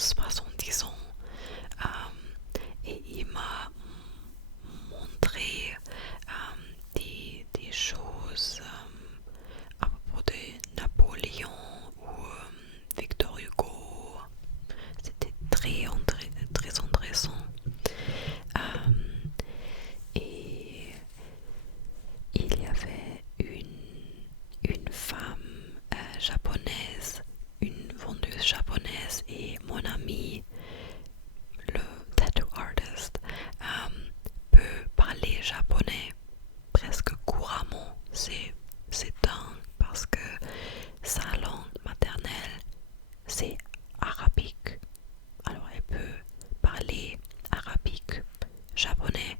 70 ans. Et il m'a montré des choses à propos de Napoléon ou Victor Hugo. C'était très intéressant. Euh, et il y avait une femme japonaise, une vendeuse japonaise, et mon ami, le tattoo artist, peut parler japonais presque couramment. C'est dingue parce que sa langue maternelle, c'est arabique. Alors elle peut parler arabique, japonais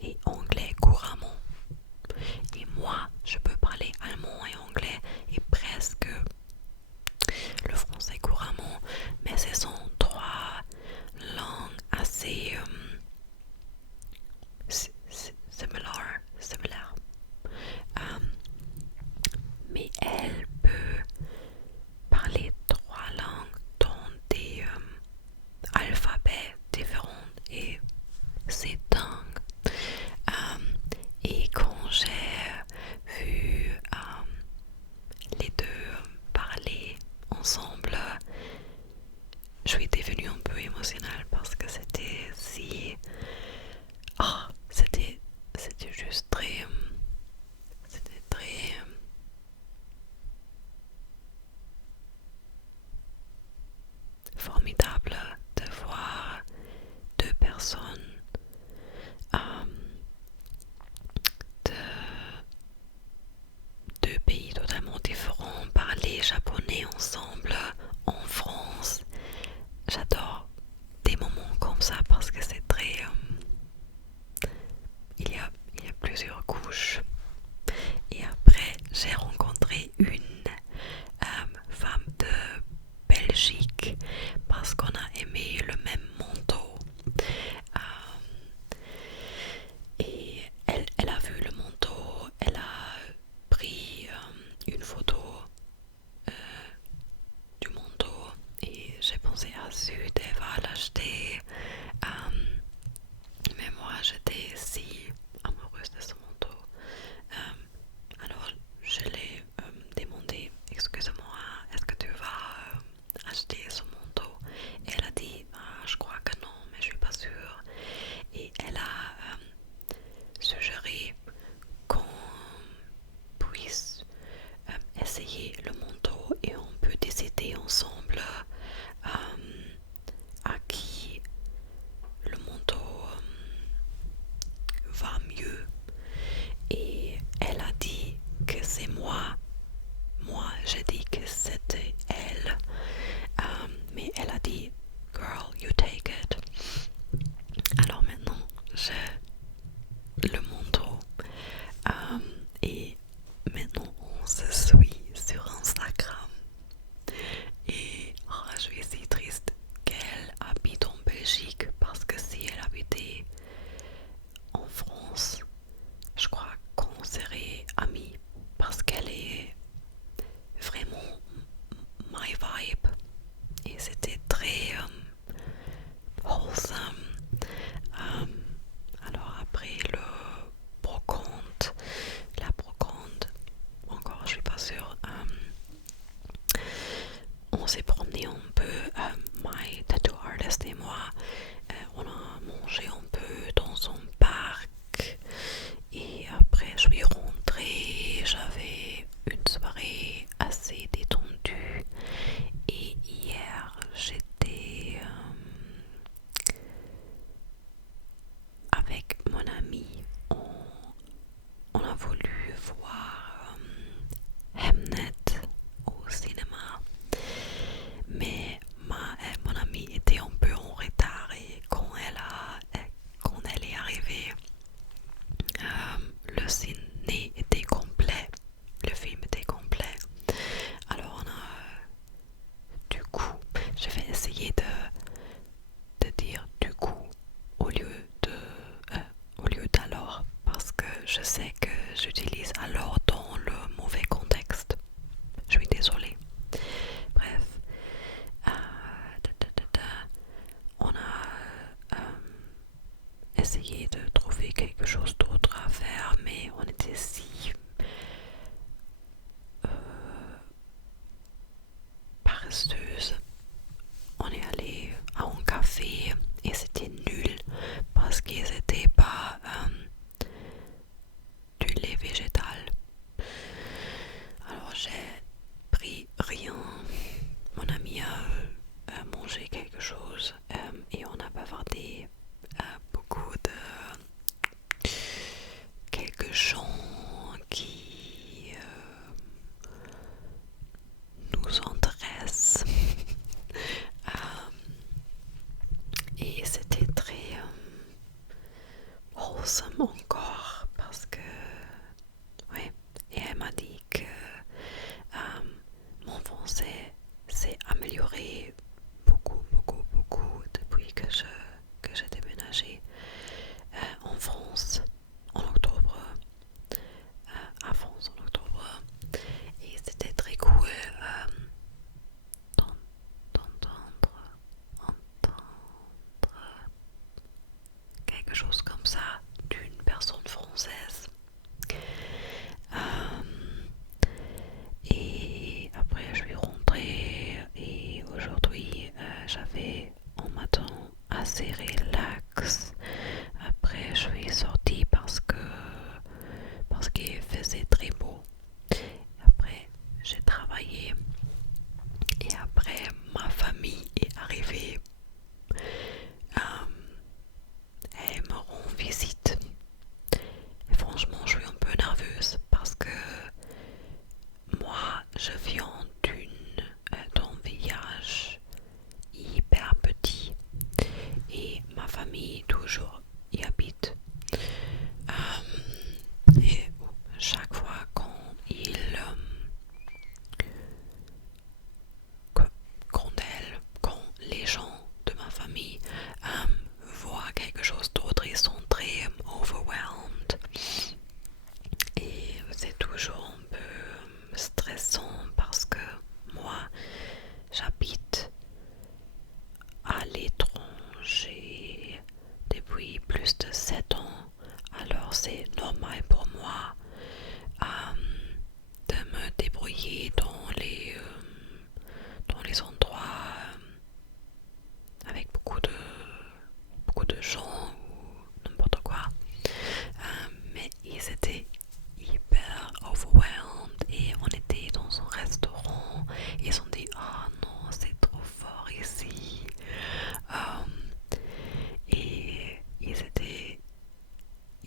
et anglais couramment. Et moi, je peux parler allemand et anglais et presque le français couramment, mais ce sont trois langues assez similaires. Euh, mais elle peut parler trois langues dans des alphabets différents et c'est dingue. Et quand j'ai vu les deux parler ensemble, je suis devenue un peu émotionnelle parce que c'était si... Ah, c'était juste très... C'était très... formidable de voir deux personnes euh, de deux pays totalement différents parler japonais ensemble en France. J'adore des moments comme ça parce que c'est très... il y a plusieurs couches. Et après, j'ai rencontré une femme de Belgique parce qu'on a aimé le même manteau. Et elle a vu le manteau, elle a pris une photo euh, du manteau et j'ai pensé à zut, elle va l'acheter. Mais moi j'étais si amoureuse de ce manteau. Alors je l'ai demandé, excuse-moi, est-ce que tu vas acheter ce manteau? Et elle a dit, je crois que non, mais je suis pas sûre. Et elle a suggéré qu'on puisse essayer le manteau et on peut décider ensemble à qui le manteau va mieux. awesome encore parce que, ouais, et elle m'a dit que mon français s'est amélioré beaucoup depuis que j'ai déménagé en France en octobre, à France en octobre, et c'était très cool d'entendre quelque chose comme ça d'une personne française. Et après je suis rentrée et aujourd'hui j'avais un matin assez relax. Après je suis sortie parce qu'il faisait très beau. Après j'ai travaillé et après ma famille est arrivée. Elle me rend visite. Et franchement je suis un peu nerveuse parce que moi, je viens d'un village hyper petit et ma famille toujours y habite. Et chaque fois quand les gens de ma famille voient quelque chose d'autre, ils sont très overwhelmed. Et c'est toujours un peu stressant parce que moi j'habite à l'étranger depuis plus de 7 ans, alors c'est normal pour moi de me débrouiller dans les endroits avec beaucoup de gens ou n'importe quoi. Mais ils étaient hyper overwhelmed et on était dans un restaurant et ils ont dit oh non c'est trop fort ici. Et ils étaient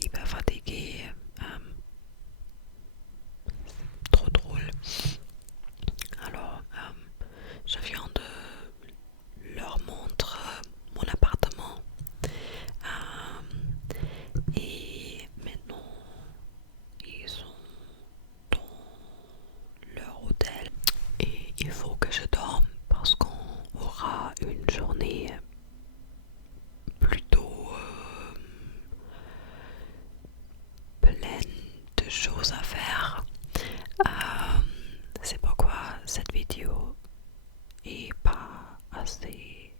hyper fatigués. Trop drôle. Alors je viens de leur montrer mon appartement. Et maintenant ils sont dans leur hôtel et il faut que je dorme parce qu'on aura une journée plutôt pleine de choses à faire. C'est pourquoi cette vidéo est pas assez